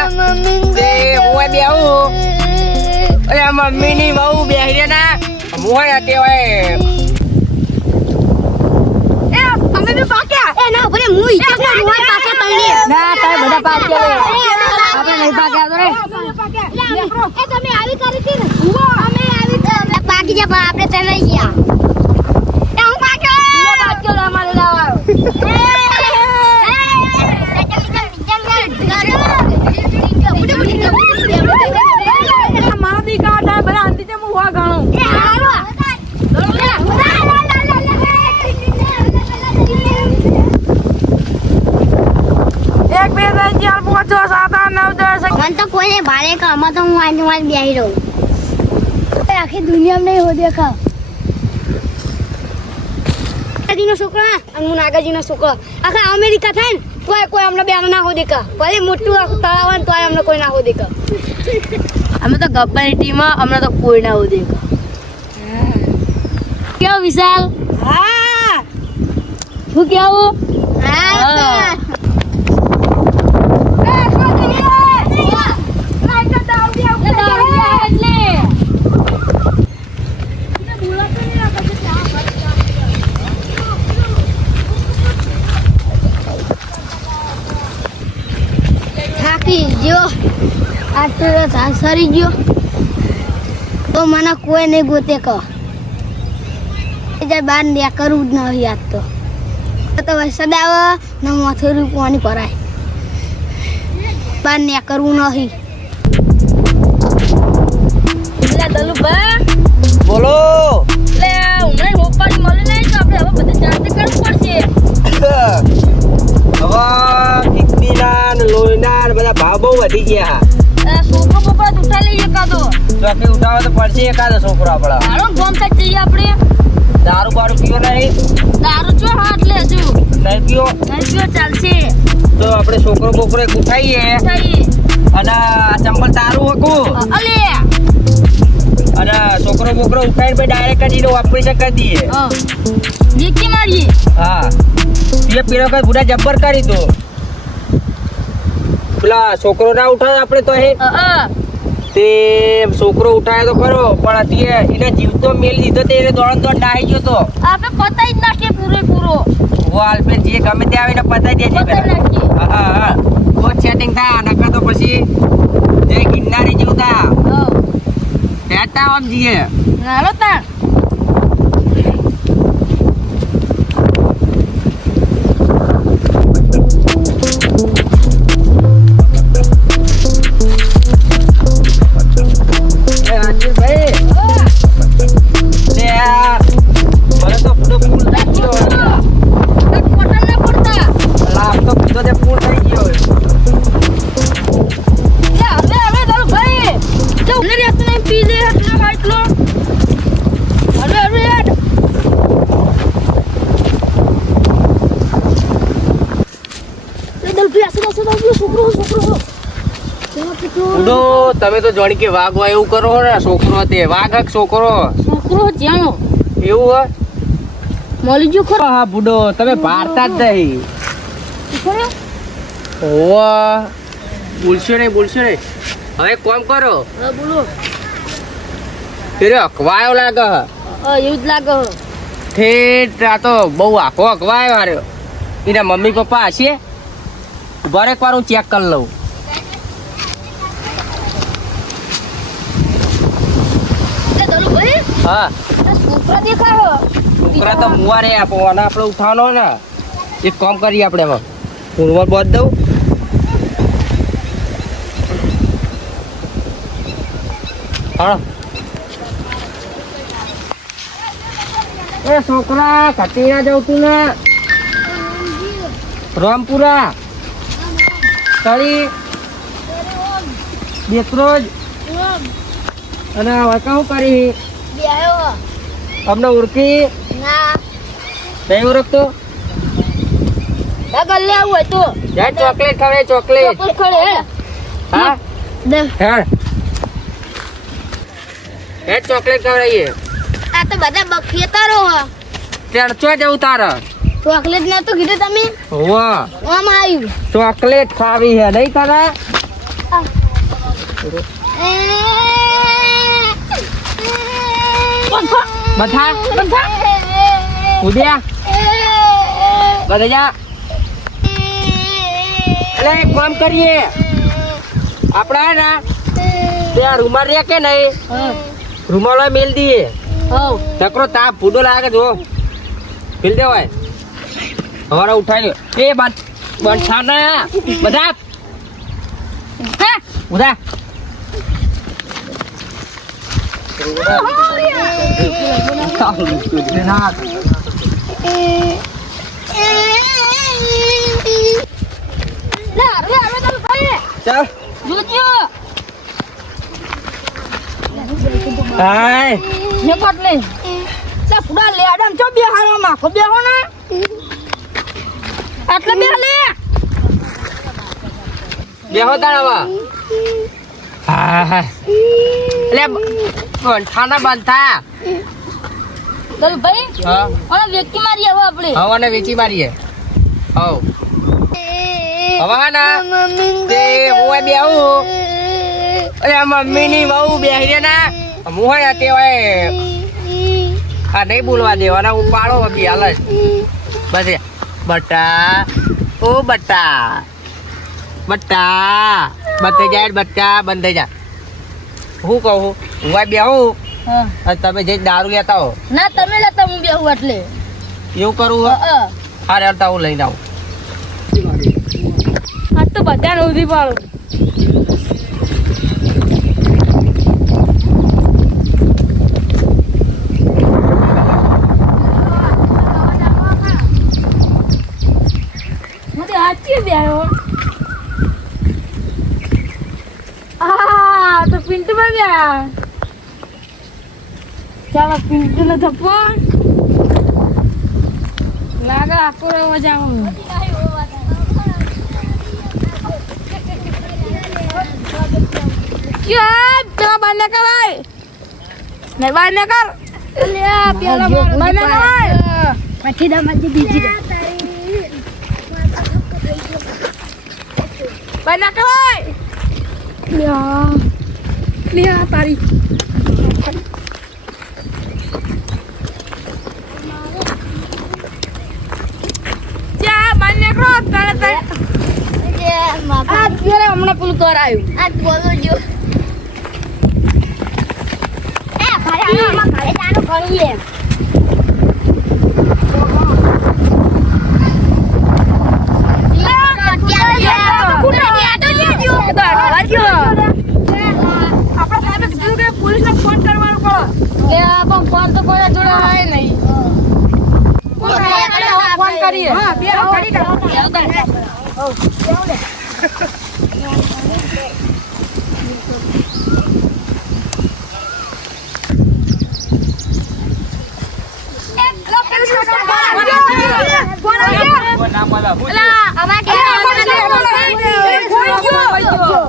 તે હું બેહું અરે મમ્મી ની બહુ બેહી રે ના હું તે અમે બી પાક્યા એ ના ભલે હું ઈચ્છા કરું હું પાક્યા તને ના તારે બધા પાક્યા આપણે નહીં પાક્યા તો રે એ તમે આવી કરી હતી ને અમે આવી પાકી જા પણ આપણે તને ગયા એ હું પાક્યો અમારે લાવ મારા દી કાઢા બધા અંતી તે હું હોવા ગાણો એક બે ત્રણ ચાર પાંચ છ સાત આઠ નવ દસ મન તો કોઈને ભારે કામ તો હું આને વાળ બેહી રહું આખી દુનિયા નહીં હો દેખા નાગાજીનો છોકરો અને હું નાગાજીનો છોકરો આખા અમેરિકા થાય ને તોય કોઈ અમને બે ના હો દેખા ભલે મોટું આખું તળાવ હોય ને તોય અમને કોઈ ના હો દેખા અમે તો ગબ્બરની ટીમ અમને તો કોઈ ના ઉદે કેવો વિશાલ હા શું કેવું હા થાકી ગયો આટલો સાસરી ગયો તો મને કોઈ નહીં ગોતે કહો બહાર ને કરવું જ નહીં યાદ તો વરસાદ આવે ને મથુરું પાણી ભરાય બહાર ને કરવું નહીં દલુભા બોલો એટલે હમણાં હોપારી મળી નહીં તો આપણે હવે બધું જાતે કરવું પડશે હવે કિડનીના ને લોહીના ને બધા ભાવ બહુ વધી ગયા છોકરો બોકરો ઉઠા લઈએ કાદો ચોકી ઉઠાવો તો પડશે એકાદો છોકરો આપડા હાલો ગોમ તક જઈએ આપણે દારૂ બારૂ પીવો નહીં દારૂ જો હા એટલે હજુ નહીં પીવો નહીં પીવો ચાલશે તો આપણે છોકરો બોકરો એક ઉઠાઈએ થઈ અને આ ચંપલ તારું હકું અલે અને છોકરો બોકરો ઉઠાઈને પછી ડાયરેક્ટ કરીને ઓપરેશન કરી દઈએ નીચે મારીએ હા એ પીરો કઈ બુડા જબ્બર કરી તો પેલા છોકરો ના ઉઠાય આપણે તો હે તે છોકરો ઉઠાય તો ખરો પણ તે એને જીવતો મેલી દીધો તે એને દોડ નાહી ગયો તો આપણે પતાઈ જ નાખીએ પૂરો વાલ પે જે ગમે તે આવીને પતાઈ દે છે પતાઈ નાખીએ હા હા બહુ સેટિંગ થાય નકા તો પછી જે ગિરનારી જીવતા હેતા આમ જીએ હાલો તા તમે તો જાણી કે વાઘ હોય એવું કરો ને છોકરો તે વાઘ હક છોકરો જ્યાંનો એવું હોય મળી ગયો ખરો હા બુડો તમે ભારતા જ નહીં ખરો ઓવા બોલશો નહીં હવે કોમ કરો હા બોલો ફેરે અકવાયો લાગે એવું જ લાગે ઠેઠ આ તો બહુ આખો અકવાયો હાર્યો એના મમ્મી પપ્પા હશે ઉભા એક વાર હું ચેક કરી લઉં હા છોકરા દેખાડો છોકરા તો મુવા રે આપો અને આપણે ઉઠાવવાનો ને એક કામ કરીએ આપણે એમાં પૂર્વ બાદ દઉં હા એ છોકરા કટીના જવું તું ને રામપુરા તળી બેત્રોજ અને શું કરી અમને ઓળખી નહીં ઓળખતો ગલ્લે આવું હોય તો ચોકલેટ ખવડે ચોકલેટ હા હેડ ચોકલેટ ખવડાવીએ આ તો બધા બખેતારો ત્યાં ચો જવું તારે ચોકલેટ ના તો કીધું તમે વાહ આમ આવ્યું ચોકલેટ ખાવી હે નહીં તારે બથા ઉડ્યા બધા જા. એટલે એક કામ કરીએ આપણે હે ને ત્યાં રૂમાલ રહ્યા કે નહીં રૂમાલ મેલ દઈએ. નકરો તાપ ફૂડો લાગે જો મેલ દેવાય. હવારે ઉઠાઈ એ બંઠા ના બધા ઉધા ચાલ હાય ને પટલે લે પુડા લે આડમ ચો બે હારો માખો બે હો ને આટલે બે લે બેહો તાળવા. હા હા એટલે બંઠાના બંઠા દલ ભાઈ હા ઓલા વ્યક્તિ મારી હવે આપણે હવાને વેચી મારીએ. હવ હવાના તે હું બેહું અરે મમ્મીની વહુ બેહીને ના હું હોય તે હોય આ નહીં બોલવા દેવાના હું પાડો બી હાલ જ બસ બટા ઓ બટા બટા બંધ થઈ જાય બચ્ચા બંધ થઈ જાય. હું કહું હું બેહું અને તમે જે દારૂ લેતા હો ના તમે લેતા હું બેહું એટલે એવું કરું હારે હાલતા હું લઈને આવું. આ તો બધાને ઉધી પાડું. મને હાચી બેહો તો પિન્ટુ માં ગયા. ચાલો પિન્ટુ ને થપ્પો લાગે આખો રવા જાઉં. ક્યાં પેલા બાર ને કરાય નહીં બાર ને કર પેલા બાર ને કરાય પછી દામાજી બીજી બાર ને કરાય લ્યા તારી જા માન્ય કરો તરત આ જરે હમણાં પેલું કરાયું આ બોલો જો એ ભારે આમાં ભારે જાનું ઘણું લે ફોન તો કોઈ જોડે હોય નહીં. ફોન કરીએ હા બે કરી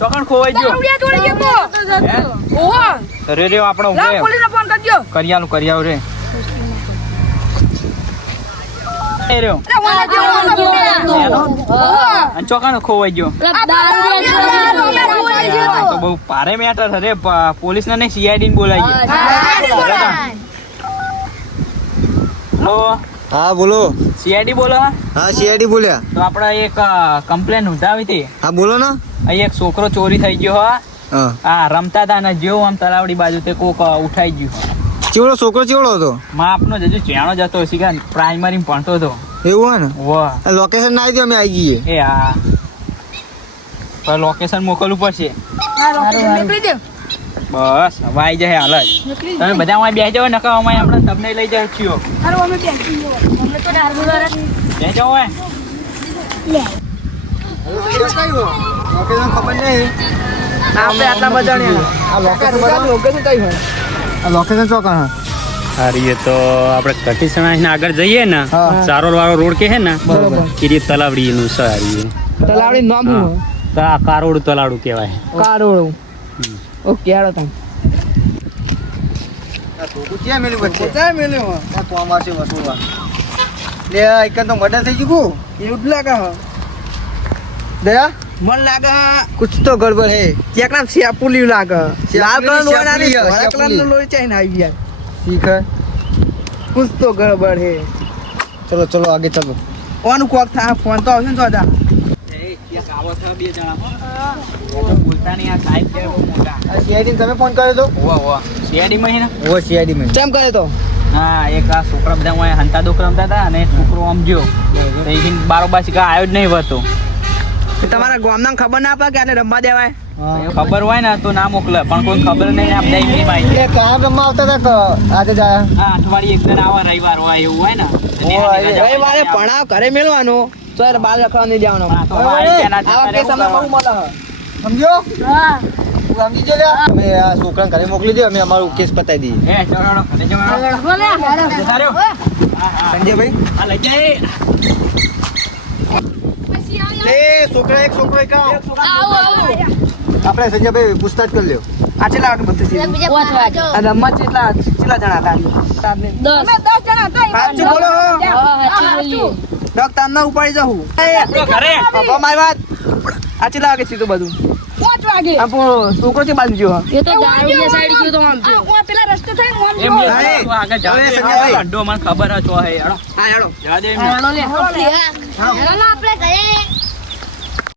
ચોકણ ખોવાઈ ગયો રે રે આપણો કરિયાલું કરિયાવ રે એ રહ્યો અને ચોકણ ખોવાઈ ગયો તો બહુ ભારે મેટર છે રે પોલીસ ને સીઆઈડી ને બોલાવી હેલો હા બોલો. સીઆઈડી બોલો. હા સીઆઈડી બોલ્યા. તો આપણે એક કમ્પ્લેન નોંધાવી હતી. હા બોલો ને. અહીં એક છોકરો ચોરી થઈ ગયો હા હા રમતા હતા ને જેવું આમ તલાવડી બાજુ તે કોક ઉઠાઈ ગયું. ચેવડો છોકરો ચેવડો હતો? માં આપનો હજુ ચેણો જતો શીખા પ્રાઇમરી ભણતો હતો. એવું હે ને? વાહ લોકેશન ના આવી દો અમે આવી જઈએ. એ હા પણ લોકેશન મોકલવું પડશે. બસ હવે આવી જાય હાલ જ. તમે બધા અમારે બેસી જાઓ નકા અમારે હમણાં તમને લઈ જાય છીએ. બેસી જાઓ હે લોકેશન ખબર નહીં. આપણે આટલા બધા લોકેશન ચોકણ હા. હારીએ તો આપણે કટીસણા આગળ જઈએ ને ચારોર વાળો રોડ કે હે ને એ રીતે તલાવડી નું છે હારીએ. તલાવડી નામ શું? કારોડ તલાવડું કહેવાય. કારોડ. ઓકે હાલો તમે ક્યાં મેલ્યું વચ્ચે? ક્યાં મેલ્યું? આ કોમાસે વસુવા. લે એકન તો મર્ડર થઈ ગયું. એવું જ લાગે હ. દયા મન લાગે કુછ તો ગડબડ હે ચેકના શેપુલી લાગે લાલ કલર નો હોય ને ધોળા કલર નો લોહી ચાઈને આવી ગયા ઠીક હે કુછ તો ગડબડ હે ચલો ચલો આગે ચલો કોનું કોક થા ફોન તો આવશે ને તો દા બોલતા નહીં આ સાહેબ કે બહુ મોટા સીઆઈડી તમે ફોન કર્યો તો સીઆઈડી માં હે ને ઓ સીઆઈડી માં ચમ કર્યો તો હા એક આ છોકરા બધા હું હંતા દુખ રમતા હતા અને છોકરો આમ ગયો તો એ બારોબાર શીખા આવ્યો જ નહીં હતો તમારા ગામના ખબર ના પડે કે આને રમવા દેવાય ખબર હોય ને તો ના મોકલે પણ કોઈ ખબર નહીં આ બધા એમની માહિતી એ કામ રમવા આવતા હતા આજે જાય હા અઠવાડિયે એક દર આવા રવિવાર હોય એવું હોય ને અને રવિવારે ભણાવ ઘરે મેળવાનો તો બાર રખવા નહીં જવાનો હા, તો મારી ત્યાં ના આવા કેસ જતા અમને રહેવું બહુ મળે સમજો હા સમજી જો અમે આ છોકરાને ઘરે મોકલી દે અમે અમારું કેસ પતાવી દઈએ એ ચલો ઘરે જવાનું બોલે સારું સંજયભાઈ આ લઈ જાય એ છોકરા એક છોકરો એક આવો. આવો આવો આપણે સંજયભાઈ પૂછતાછ કરી લ્યો આ ચેલા વાગે બધું સીધું આ રમવા ચેટલા જણા હતા અમે 10 જણા હતા સાચું બોલો ડોક્ટર ના ઉપાડી જાઉં આપણો ઘરે બાપા મારી વાત આ ચેલા વાગે સીધું બધું 5 વાગે આપણો છોકરો છે બાજુ જો એ તો દારૂડિયા સાઈડ ગયો તો આમ આ પેલા રસ્તે થાય આમ એમ જો લે આગળ જાવ હવે સંજયભાઈ. અડ્ડો મને ખબર હતો હે હેડો હા હેડો જા દે એમ. હેલો લે હેલો આપણે ઘરે